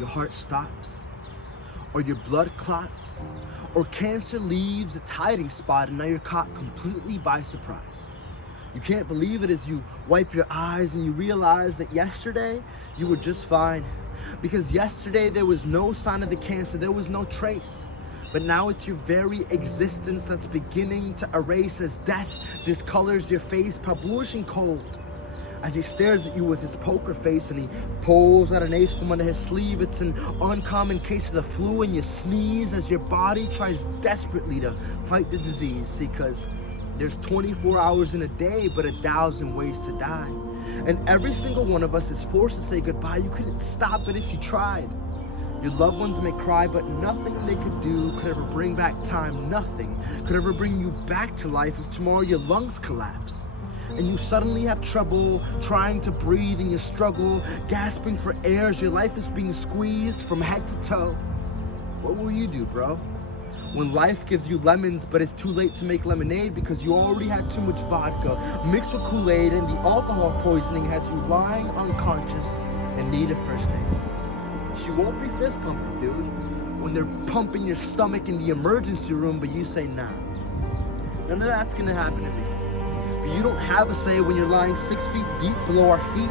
your heart stops, or your blood clots, or cancer leaves its hiding spot and now you're caught completely by surprise. You can't believe it as you wipe your eyes and you realize that yesterday you were just fine. Because yesterday there was no sign of the cancer, there was no trace. But now it's your very existence that's beginning to erase as death discolors your face, bluish and cold. As he stares at you with his poker face and he pulls out an ace from under his sleeve. It's an uncommon case of the flu and you sneeze as your body tries desperately to fight the disease. See, cause there's 24 hours in a day, but 1,000 ways to die. And every single one of us is forced to say goodbye. You couldn't stop it if you tried. Your loved ones may cry, but nothing they could do could ever bring back time. Nothing could ever bring you back to life if tomorrow your lungs collapse. And you suddenly have trouble trying to breathe and you struggle, gasping for air as your life is being squeezed from head to toe. What will you do, bro? When life gives you lemons, but it's too late to make lemonade because you already had too much vodka mixed with Kool-Aid and the alcohol poisoning has you lying unconscious and need a first aid. She won't be fist pumping, dude, when they're pumping your stomach in the emergency room, but you say, nah, none of that's gonna happen to me. But you don't have a say when you're lying 6 feet deep below our feet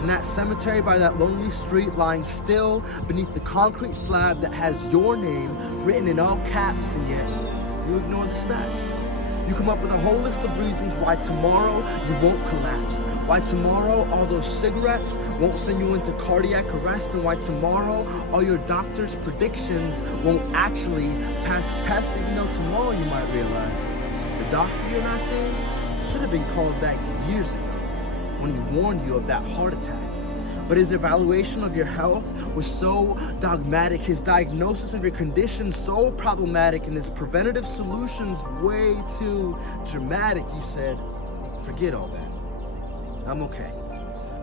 in that cemetery by that lonely street, lying still beneath the concrete slab that has your name written in all caps, and yet you ignore the stats. You come up with a whole list of reasons why tomorrow you won't collapse, why tomorrow all those cigarettes won't send you into cardiac arrest, and why tomorrow all your doctor's predictions won't actually pass the test, even though tomorrow you might realize the doctor you're not seeing should have been called back years ago when he warned you of that heart attack. But his evaluation of your health was so dogmatic, his diagnosis of your condition so problematic, and his preventative solutions way too dramatic. You said, forget all that. I'm okay.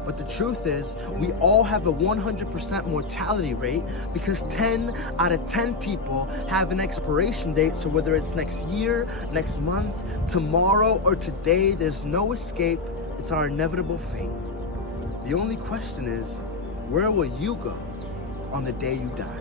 But the truth is, we all have a 100% mortality rate because 10 out of 10 people have an expiration date. So whether it's next year, next month, tomorrow, or today, there's no escape. It's our inevitable fate. The only question is, where will you go on the day you die?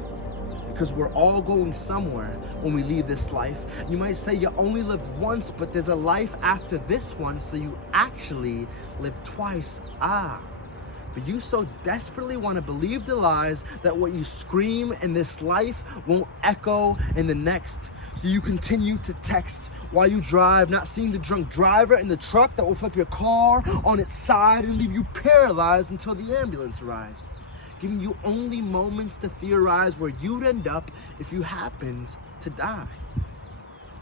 Because we're all going somewhere when we leave this life. You might say you only live once, but there's a life after this one, so you actually live twice. But you so desperately want to believe the lies that what you scream in this life won't echo in the next. So you continue to text while you drive, not seeing the drunk driver in the truck that will flip your car on its side and leave you paralyzed until the ambulance arrives, giving you only moments to theorize where you'd end up if you happened to die.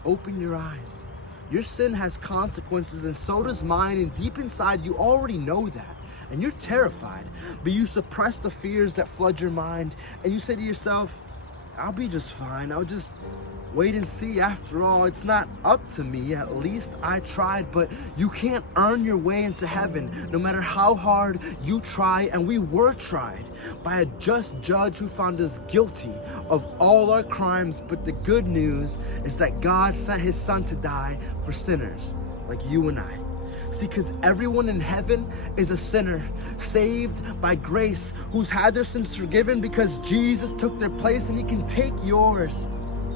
Open your eyes. Your sin has consequences, and so does mine, and deep inside you already know that. And you're terrified, but you suppress the fears that flood your mind, and you say to yourself, I'll be just fine. I'll just wait and see. After all, it's not up to me. At least I tried. But you can't earn your way into heaven, no matter how hard you try. And we were tried by a just judge who found us guilty of all our crimes. But the good news is that God sent his son to die for sinners like you and I. See, because everyone in heaven is a sinner, saved by grace, who's had their sins forgiven because Jesus took their place, and he can take yours.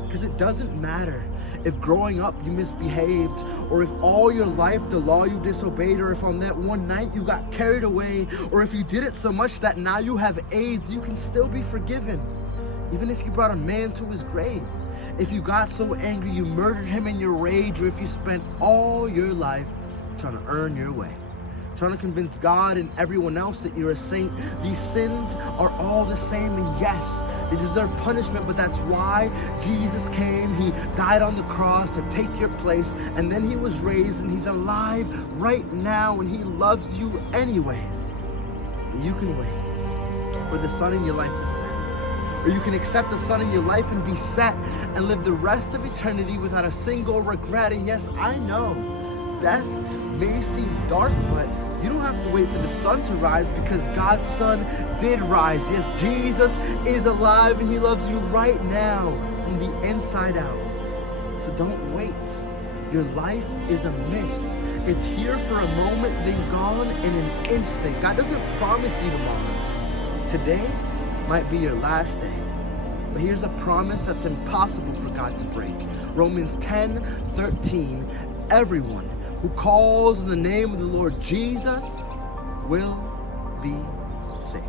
Because it doesn't matter if growing up you misbehaved, or if all your life the law you disobeyed, or if on that one night you got carried away, or if you did it so much that now you have AIDS, you can still be forgiven. Even if you brought a man to his grave, if you got so angry you murdered him in your rage, or if you spent all your life trying to earn your way, trying to convince God and everyone else that you're a saint. These sins are all the same, and yes, they deserve punishment, but that's why Jesus came. He died on the cross to take your place, and then he was raised, and he's alive right now, and he loves you anyways. You can wait for the sun in your life to set, or you can accept the sun in your life and be set and live the rest of eternity without a single regret. And yes, I know death may seem dark, but you don't have to wait for the sun to rise, because God's son did rise. Yes, Jesus is alive, and he loves you right now from the inside out. So don't wait. Your life is a mist. It's here for a moment, then gone in an instant. God doesn't promise you tomorrow. Today might be your last day. But here's a promise that's impossible for God to break. Romans 10:13, everyone who calls on the name of the Lord Jesus will be saved.